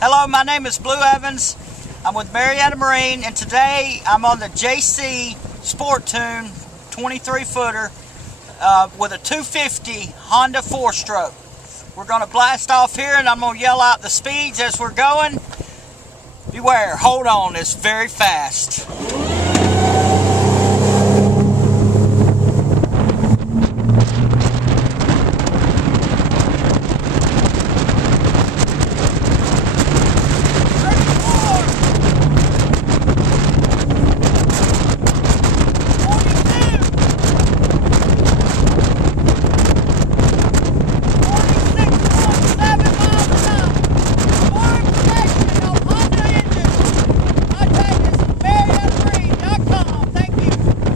Hello, my name is Blue Evans. I'm with Marietta Marine, and today I'm on the JC Sport Toon 23-footer with a 250 Honda 4-stroke. We're going to blast off here, and I'm going to yell out the speeds as we're going. Beware, hold on, it's very fast.